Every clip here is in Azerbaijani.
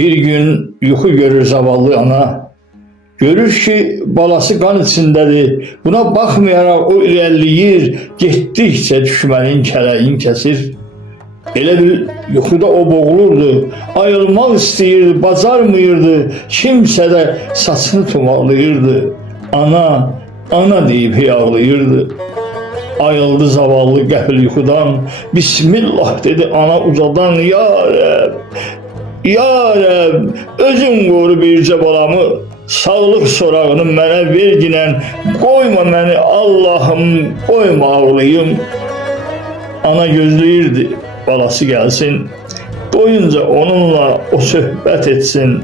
Bir gün yuxu görür zavallı ana. Görür ki balası qan içindədir. Buna baxmayaraq o irəliləyir, getdikcə düşmənin kələyin kəsir. Elə bir yuxuda o boğulurdu, ayılmaq istəyirdi, bacarmıyırdı, kimsə də saçını tumarlayırdı. Ana, ana deyib ağlayırdı. Ayıldı zavallı qəfil yuxudan, Bismillah dedi ana ucadan, Ya Rəbb, Ya Rəbb, özün qoru bircə balamı, sağlıq sorağını mənə verginən, qoyma məni Allahım, qoyma ağlayım. Ana gözləyirdi, balası gəlsin, doyunca onunla o söhbət etsin,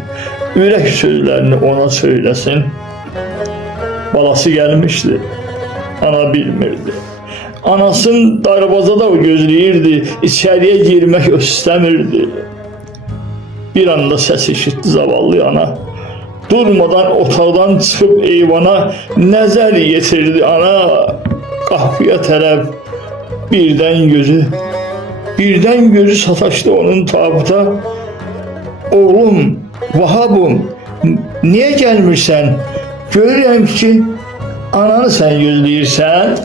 ürək sözlərini ona söyləsin. Balası gəlmişdi, ana bilmirdi. Anasının darvazada o gözləyirdi, içəriyə girmək istəmirdi. Bir anda səs eşitdi zavallı ana. Durmadan otaqdan çıxıb eyvana nəzər yetirdi ana. Qapıya tərəf birdən gözü sataşdı onun tabuta. Oğlum, Vahabım, niyə gəlmirsən? Görürəm ki, ananı sən gözləyirsən.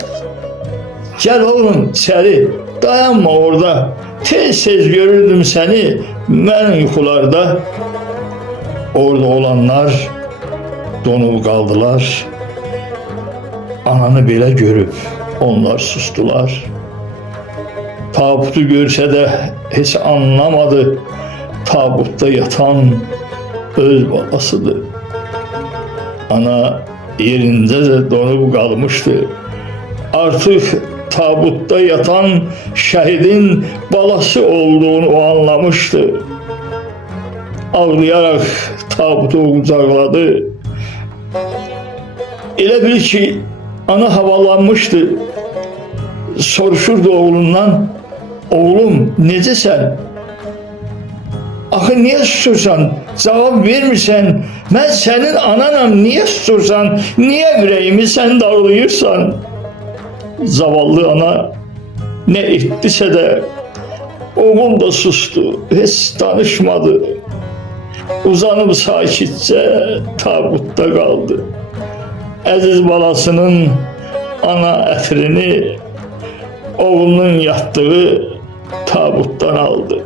Gəl oğlum içəri, dayanma orada. Tez görürdüm səni mən yuxularda. Orada olanlar donub qaldılar. Ananı belə görüb onlar sustular. Tabutu görsə də heç anlamadı. Tabutda yatan öz babasıdır. Ana yerindəcə donub qalmışdı. Artıq tabutda yatan şəhidin balası olduğunu o anlamıştı. Ağlayarak tabutu qucaqladı. Elə bil ki, ana havalanmıştı. Soruşurdu oğlundan, oğlum necəsən? Axı niyə susursan? Cavab vermirsən. Mən sənin ananam, niyə susursan? Niyə ürəyimi sən dağlayırsan? Zavallı ana nə etdisə də oğul da sustu, heç danışmadı. Uzanıb sakitcə tabutda qaldı. Əziz balasının ana ətrini oğlunun yatdığı tabutdan aldı.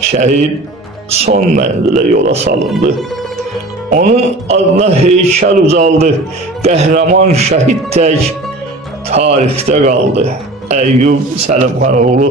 Şəhid son mənzilə yola salındı. Onun adına heykəl ucaldı. Qəhrəman şəhid tək tarixdə qaldı. Əyyub Səlimxanoğlu.